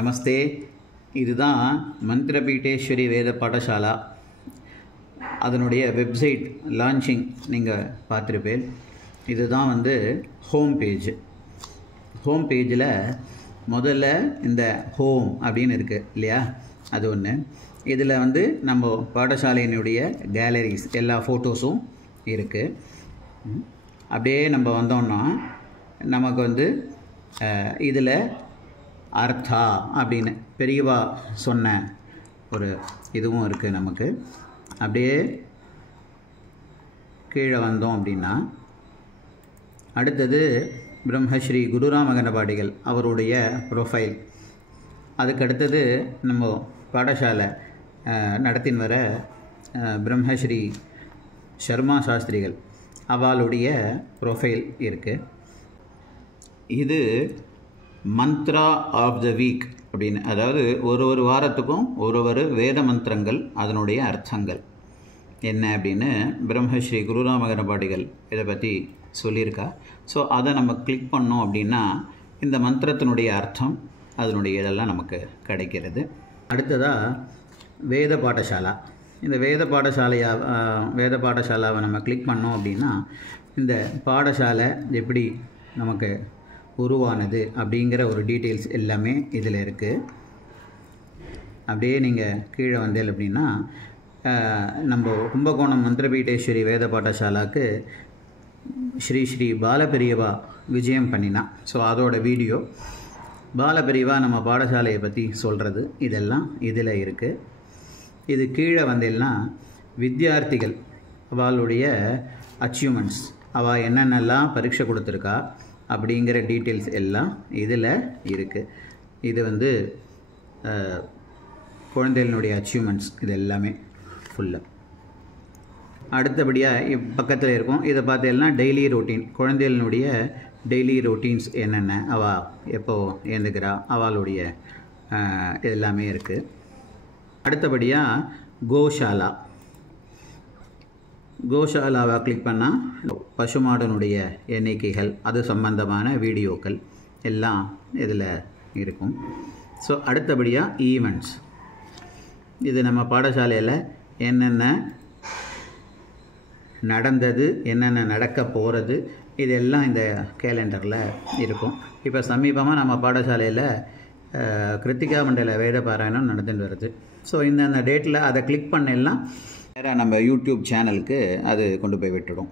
நமஸ்தே. இதுதான் மந்திரபீட்டேஸ்வரி வேத பாடசாலா. அதனுடைய வெப்சைட் லான்ச்சிங் நீங்கள் பார்த்துருப்பேன். இதுதான் ஹோம் பேஜ். ஹோம் பேஜில் முதல்ல இந்த ஹோம் அப்படின்னு இருக்குது இல்லையா, அது ஒன்று. இதில் நம்ம பாடசாலையினுடைய கேலரிஸ் எல்லா ஃபோட்டோஸும் இருக்குது. அப்படியே நம்ம வந்தோம்னா நமக்கு இதில் அர்த்தா அப்படின்னு பெரியவா சொன்ன ஒரு இதுவும் இருக்குது நமக்கு. அப்படியே கீழே வந்தோம் அப்படின்னா அடுத்தது பிரம்மஸ்ரீ குருராமகனபாடிகள் அவருடைய ப்ரொஃபைல். அதுக்கடுத்தது நம்ம பாடசாலை நடத்தின் வர பிரம்மஸ்ரீ சர்மா சாஸ்திரிகள் அவளுடைய ப்ரொஃபைல் இருக்குது. இது மந்த்ரா ஆஃப் த வீக் அப்படின்னு, அதாவது ஒரு வாரத்துக்கும் ஒரு வேத மந்திரங்கள் அதனுடைய அர்த்தங்கள் என்ன அப்படின்னு பிரம்மஸ்ரீ குருராமகனபாடிகள் இதை பற்றி சொல்லியிருக்கா. ஸோ அதை நம்ம கிளிக் பண்ணோம் அப்படின்னா இந்த மந்திரத்தினுடைய அர்த்தம் அதனுடைய இதெல்லாம் நமக்கு கிடைக்கிறது. அடுத்ததாக வேத பாடசாலா. இந்த வேத பாடசாலாவை நம்ம கிளிக் பண்ணோம் அப்படின்னா இந்த பாடசாலை எப்படி நமக்கு உருவானது அப்படிங்கிற ஒரு டீட்டெயில்ஸ் எல்லாமே இதில் இருக்குது. அப்படியே நீங்கள் கீழே வந்தேன் அப்படின்னா நம்ம கும்பகோணம் மந்திரபீட்டேஸ்வரி வேத பாடசாலாவுக்கு ஸ்ரீ பாலபெரியவா விஜயம் பண்ணினா. ஸோ அதோட வீடியோ பாலபெரியவா நம்ம பாடசாலையை பற்றி சொல்கிறது இதெல்லாம் இதில் இருக்குது. இது கீழே வந்தேன்னா வித்தியார்த்திகள் அவளுடைய அச்சீவ்மெண்ட்ஸ், அவள் என்னென்னலாம் பரீட்சை கொடுத்துருக்கா அப்படிங்கிற டீட்டெயில்ஸ் எல்லாம் இதில் இருக்குது. இது குழந்தைகளினுடைய அச்சீவ்மெண்ட்ஸ் இது எல்லாமே ஃபுல்லாக. அடுத்தபடியாக பக்கத்தில் இருக்கும். இதை பார்த்தீங்கன்னா டெய்லி ரொட்டீன், குழந்தைகளினுடைய டெய்லி ரொட்டீன்ஸ் என்னென்ன, அவள் எப்போ ஏந்துக்கிறா அவளுடைய எல்லாமே இருக்குது. அடுத்தபடியாக கோஷாலாவை கிளிக் பண்ணால் பசுமாடனுடைய எண்ணிக்கைகள் அது சம்பந்தமான வீடியோக்கள் எல்லாம் இதில் இருக்கும். ஸோ அடுத்தபடியாக ஈவெண்ட்ஸ். இது நம்ம பாடசாலையில் என்னென்ன நடந்தது, என்னென்ன நடக்க போகிறது இதெல்லாம் இந்த கேலண்டரில் இருக்கும். இப்போ சமீபமாக நம்ம பாடசாலையில் கிருத்திகா மண்டல வேத பாராயணம் நடந்துட்டு வருது. ஸோ இந்த டேட்டில் அதை கிளிக் பண்ணலாம் நேராக நம்ம யூடியூப் சேனலுக்கு அது கொண்டு போய் விட்டுடும்.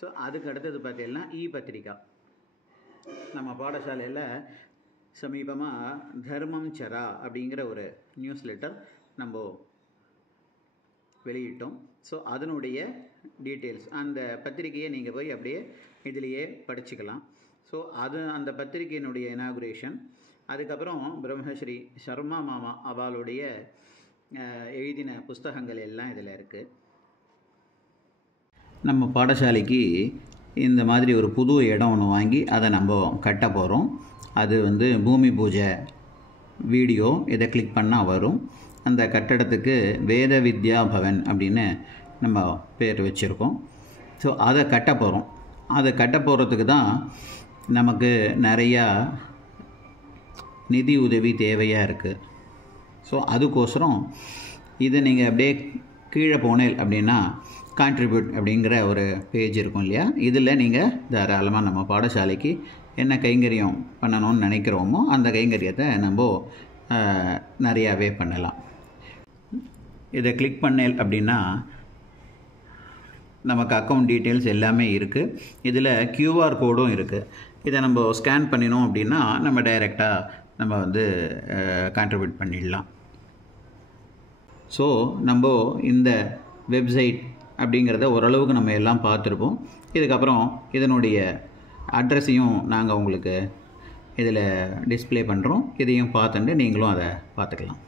ஸோ அதுக்கு அடுத்தது பார்த்தீங்கன்னா பத்திரிகா. நம்ம பாடசாலையில் சமீபமாக தர்மம் சரா அப்படிங்கிற ஒரு நியூஸ் லெட்டர் நம்ம வெளியிட்டோம். ஸோ அதனுடைய டீட்டெயில்ஸ் அந்த பத்திரிகையை நீங்கள் போய் அப்படியே இதிலேயே படிச்சுக்கலாம். ஸோ அந்த பத்திரிகையினுடைய இனாகுரேஷன், அதுக்கப்புறம் பிரம்மஸ்ரீ சர்மா மாமா அவளுடைய எழுதின புஸ்தகங்கள் எல்லாம் இதில் இருக்குது. நம்ம பாடசாலைக்கு இந்த மாதிரி ஒரு புது இடம் ஒன்று வாங்கி அதை நம்ம கட்ட போகிறோம். அது பூமி பூஜை வீடியோ இதை கிளிக் பண்ணால் வரும். அந்த கட்டடத்துக்கு வேத வித்யா பவன் அப்படின்னு நம்ம பேர் வச்சுருக்கோம். ஸோ அதை கட்ட போகிறோம். அதை கட்ட போகிறதுக்கு தான் நமக்கு நிறையா நிதி உதவி தேவையாக இருக்குது. ஸோ அதுக்கோசரம் இதை நீங்கள் அப்படியே கீழே போனேன் அப்படின்னா கான்ட்ரிபியூட் அப்படிங்கிற ஒரு பேஜ் இருக்கும் இல்லையா, இதில் நீங்கள் தாராளமாக நம்ம பாடசாலைக்கு என்ன கைங்கரியம் பண்ணணும்னு நினைக்கிறோமோ அந்த கைங்கரியத்தை நம்ம நிறையாவே பண்ணலாம். இதை கிளிக் பண்ணேன் அப்படின்னா நமக்கு அக்கௌண்ட் டீட்டெயில்ஸ் எல்லாமே இருக்குது. இதில் QR கோடும் இருக்குது. இதை நம்ம ஸ்கேன் பண்ணினோம் அப்படின்னா நம்ம டைரெக்டாக நம்ம கான்ட்ரிபியூட் பண்ணிடலாம். ஸோ நம்ம இந்த வெப்சைட் அப்படிங்கிறத ஓரளவுக்கு நம்ம எல்லாம் பார்த்துருப்போம். இதுக்கப்புறம் இதனுடைய அட்ரஸையும் நாங்கள் உங்களுக்கு இதில் டிஸ்ப்ளே பண்ணுறோம். இதையும் பார்த்துட்டு நீங்களும் அதை பார்த்துக்கலாம்.